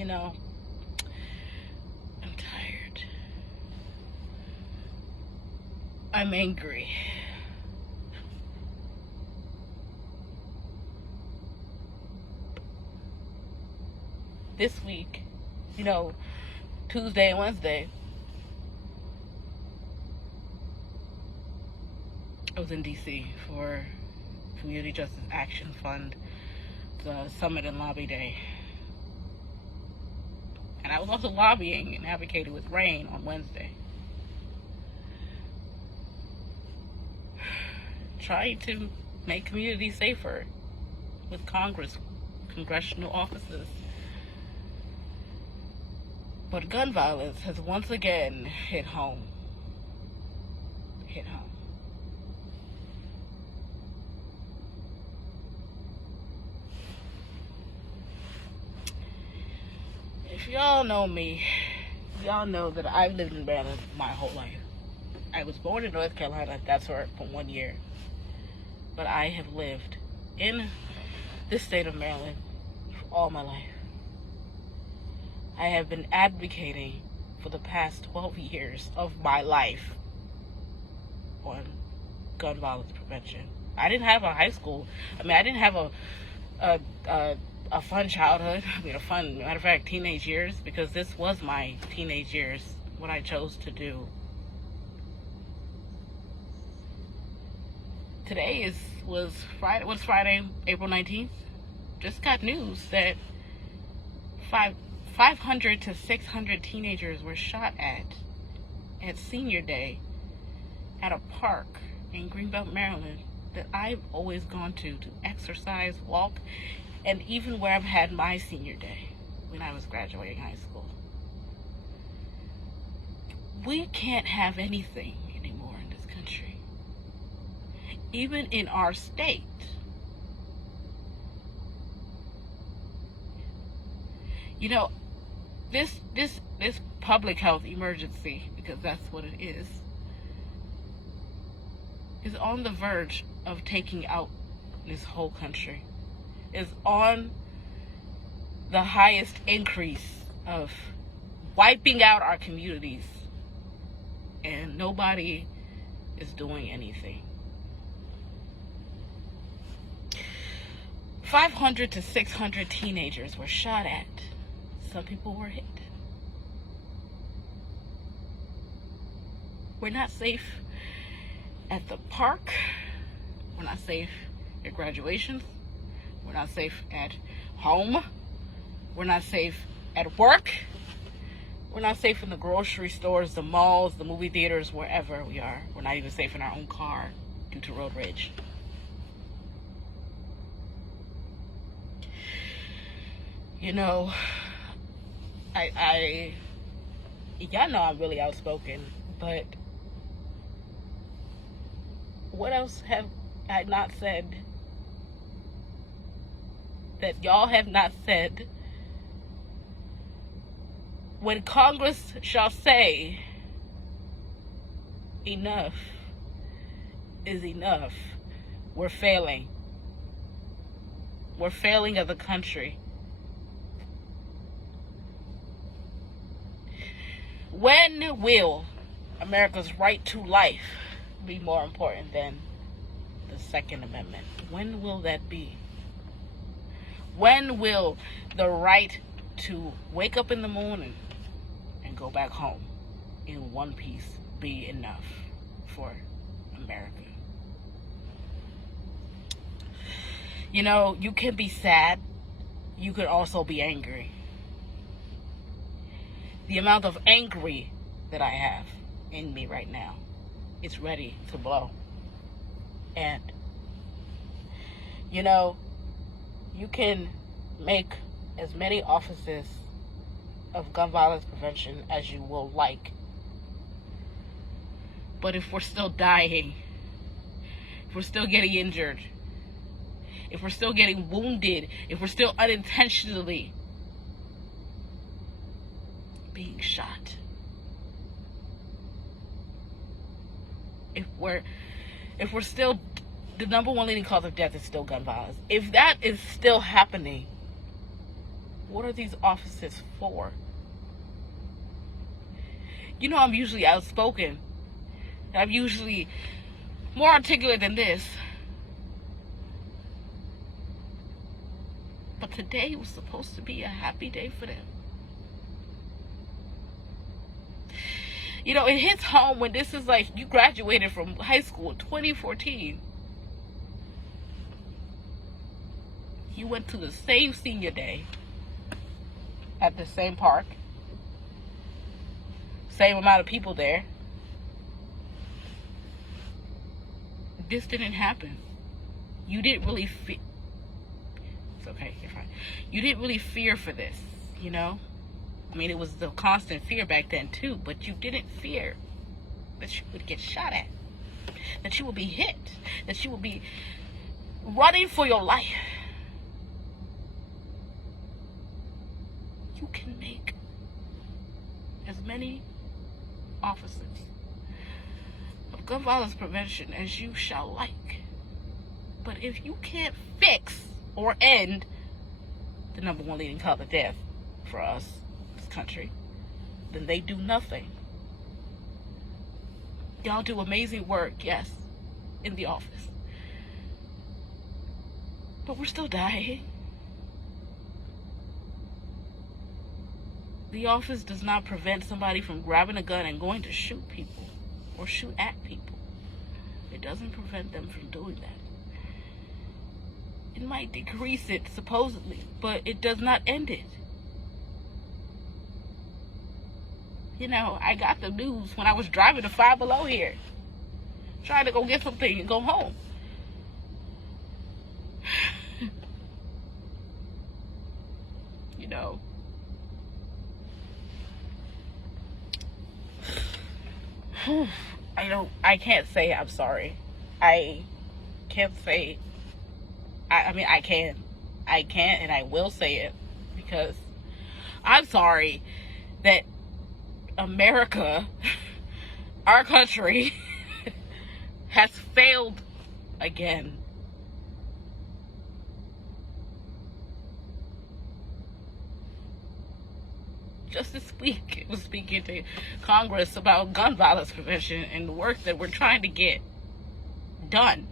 You know, I'm tired. I'm angry. This week, Tuesday and Wednesday, I was in DC for Community Justice Action Fund, the Summit and Lobby Day. And I was also lobbying and advocating with rain on Wednesday. Trying to make communities safer with congressional offices. But gun violence has once again hit home. If y'all know me, y'all know that I've lived in Maryland my whole life. I was born in North Carolina, that's where for 1 year. But I have lived in this state of Maryland for all my life. I have been advocating for the past 12 years of my life on gun violence prevention. I didn't have a high school. I didn't have a fun childhood. Matter of fact, teenage years, because this was my teenage years, what I chose to do. Today was Friday, April 19th. Just got news that 500 to 600 teenagers were shot at Senior Day at a park in Greenbelt, Maryland, that I've always gone to exercise, walk, and even where I've had my senior day when I was graduating high school. We can't have anything anymore in this country. Even in our state. This public health emergency, because that's what it is on the verge of taking out this whole country. Is on the highest increase of wiping out our communities, and nobody is doing anything. 500 to 600 teenagers were shot at. Some people were hit. We're not safe at the park. We're not safe at graduations. We're not safe at home. We're not safe at work. We're not safe in the grocery stores, the malls, the movie theaters, wherever we are. We're not even safe in our own car due to road rage. Y'all know I'm really outspoken, but what else have I not said that y'all have not said? When Congress shall say enough is enough, we're failing. We're failing as a country. When will America's right to life be more important than the Second Amendment? When will that be? When will the right to wake up in the morning and go back home in one piece be enough for America? You can be sad. You could also be angry. The amount of angry that I have in me right now, it's ready to blow. And, you can make as many offices of gun violence prevention as you will like. But if we're still dying, if we're still getting injured, if we're still getting wounded, if we're still unintentionally being shot, if we're still, the number one leading cause of death is still gun violence. If that is still happening, What are these offices for? You know, I'm usually outspoken. I'm usually more articulate than this. But today was supposed to be a happy day for them. You know, it hits home when this is like, you graduated from high school in 2014. You went to the same senior day at the same park. Same amount of people there. This didn't happen. You didn't really it's okay, you're fine. You didn't really fear for this, you know? I mean, it was the constant fear back then too, but you didn't fear that you would get shot at, that you would be hit, that you would be running for your life. You can make as many officers of gun violence prevention as you shall like. But if you can't fix or end the number one leading cause of death for us, this country, then they do nothing. Y'all do amazing work, yes, in the office. But we're still dying. The office does not prevent somebody from grabbing a gun and going to shoot people or shoot at people. It doesn't prevent them from doing that. It might decrease it, supposedly, but it does not end it. You know, I got the news when I was driving to Five Below here, trying to go get something and go home. You know, I can't say I'm sorry. I can't say, I mean, I can and I will say it, because I'm sorry that America, our country, has failed again. Just this week, I was speaking to Congress about gun violence prevention and the work that we're trying to get done.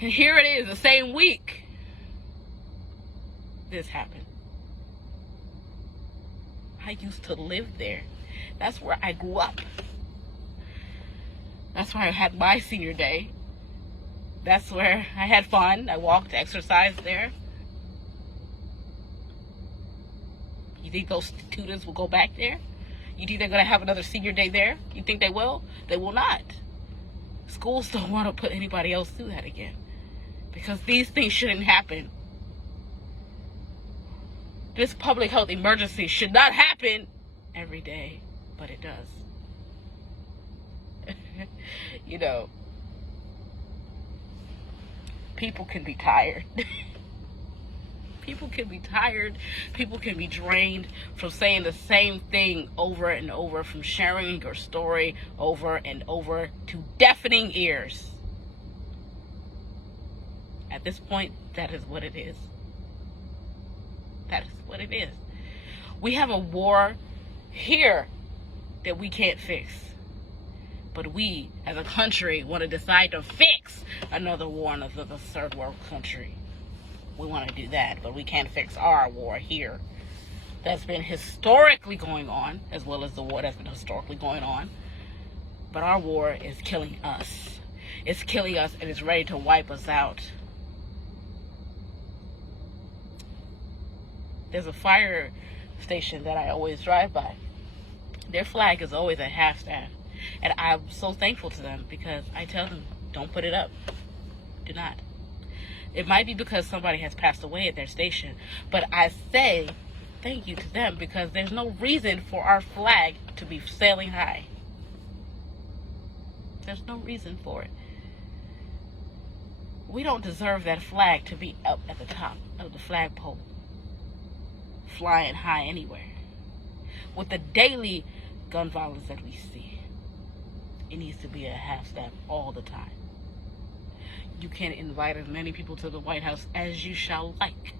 And here it is, the same week this happened. I used to live there. That's where I grew up. That's where I had my senior day. That's where I had fun. I walked, exercised there. You think those students will go back there? You think they're going to have another senior day there? You think they will? They will not. Schools don't want to put anybody else through that again, because these things shouldn't happen. This public health emergency should not happen every day, but it does. You know, people can be tired. People can be tired. People can be drained from saying the same thing over and over, from sharing your story over and over to deafening ears. At this point, that is what it is. That is what it is. We have a war here that we can't fix. But we, as a country, want to decide to fix another war in another third world country. We want to do that, but we can't fix our war here. That's been historically going on, as well as the war that's been historically going on. But our war is killing us. It's killing us, and it's ready to wipe us out. There's a fire station that I always drive by. Their flag is always at half-staff. And I'm so thankful to them, because I tell them, don't put it up. Do not. It might be because somebody has passed away at their station, but I say thank you to them, because there's no reason for our flag to be sailing high. There's no reason for it. We don't deserve that flag to be up at the top of the flagpole, flying high anywhere. With the daily gun violence that we see, it needs to be at half-staff all the time. You can invite as many people to the White House as you shall like.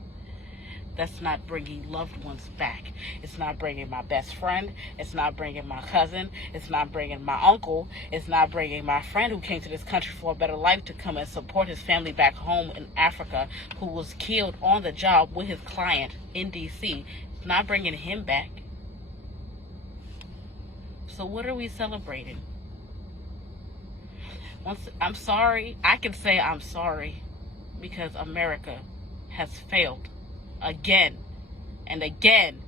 that's not bringing loved ones back. It's not bringing my best friend. It's not bringing my cousin. It's not bringing my uncle. It's not bringing my friend who came to this country for a better life to come and support his family back home in Africa, who was killed on the job with his client in D.C. It's not bringing him back. So what are we celebrating? I'm sorry. I can say I'm sorry because America has failed again and again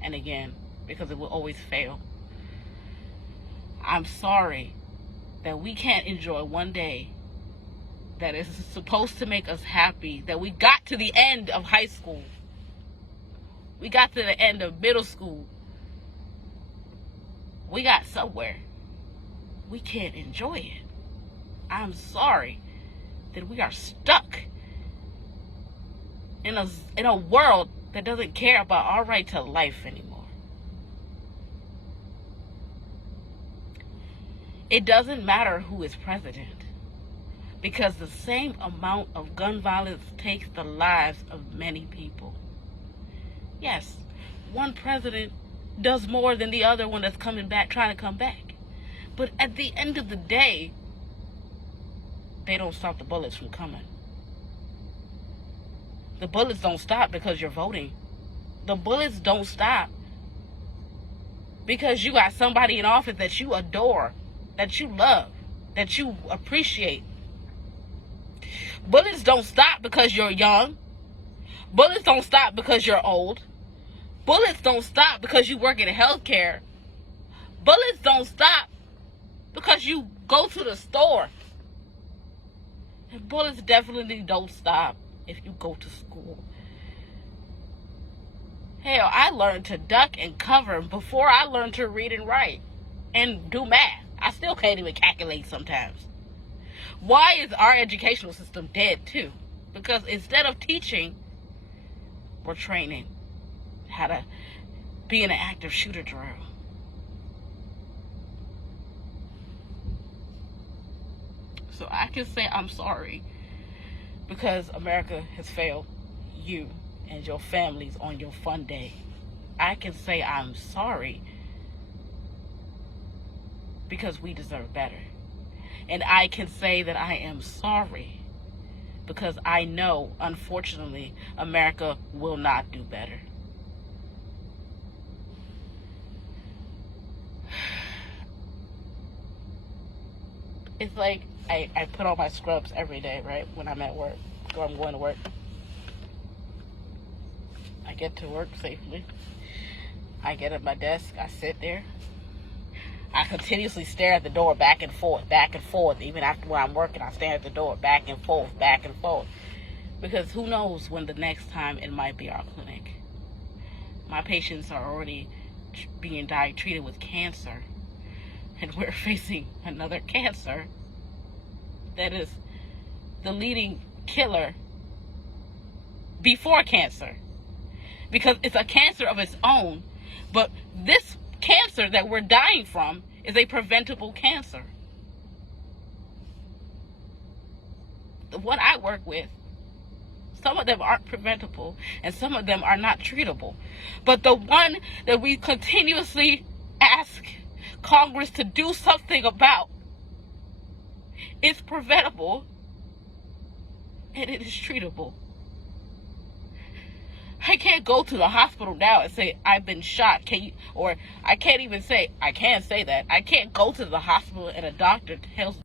and again, because it will always fail. I'm sorry that we can't enjoy one day that is supposed to make us happy, that we got to the end of high school. We got to the end of middle school. We got somewhere. We can't enjoy it. I'm sorry that we are stuck in a world that doesn't care about our right to life anymore. It doesn't matter who is president, because the same amount of gun violence takes the lives of many people. Yes, one president does more than the other one that's coming back, trying to come back. But at the end of the day, they don't stop the bullets from coming. The bullets don't stop because you're voting. The bullets don't stop because you got somebody in office that you adore, that you love, that you appreciate. Bullets don't stop because you're young. Bullets don't stop because you're old. Bullets don't stop because you work in healthcare. Bullets don't stop because you go to the store. And bullets definitely don't stop if you go to school. Hell, I learned to duck and cover before I learned to read and write and do math. I still can't even calculate sometimes. Why is our educational system dead too? Because instead of teaching, we're training how to be in an active shooter drill. So I can say I'm sorry because America has failed you and your families on your fun day. I can say I'm sorry because we deserve better. And I can say that I am sorry because I know, unfortunately, America will not do better. It's like I put on my scrubs every day, right, when I'm at work, or I'm going to work. I get to work safely. I get at my desk. I sit there. I continuously stare at the door back and forth. Even after when I'm working, I stare at the door back and forth. Because who knows when the next time it might be our clinic. My patients are already being treated with cancer. And we're facing another cancer that is the leading killer before cancer. Because it's a cancer of its own. But this cancer that we're dying from is a preventable cancer. The one I work with, some of them aren't preventable and some of them are not treatable. But the one that we continuously ask Congress to do something about is preventable and it is treatable. I can't go to the hospital now and say I've been shot. Or I can't even say, I can't say that. I can't go to the hospital and a doctor tells